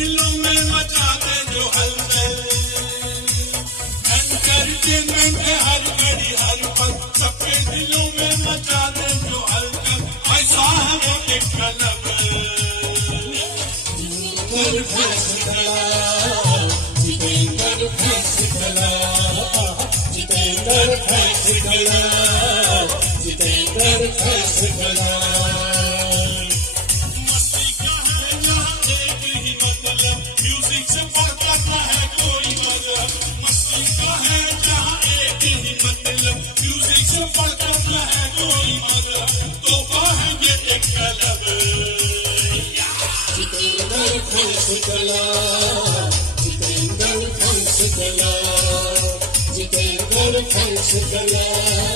दिलों में मचा दे जो हलचल। एंटरटेनमेंट है हर घड़ी हर पल, सबके दिलों में मचा दे जो हलचल। ऐसा है वो एक club, Jitendra fans club, Jitendra fans club, Jitendra fans club, Jitendra fans club. मस्ती का है यहाँ एक ही मतलब, म्यूजिक से बढ़कर न है कोई मतलब। मस्ती का है जहाँ एक ही मतलब, म्यूजिक से बढ़कर न है कोई मतलब। तो कहेंगे एक club, Jitendra fans club, Jitendra fans club, Jitendra fans club.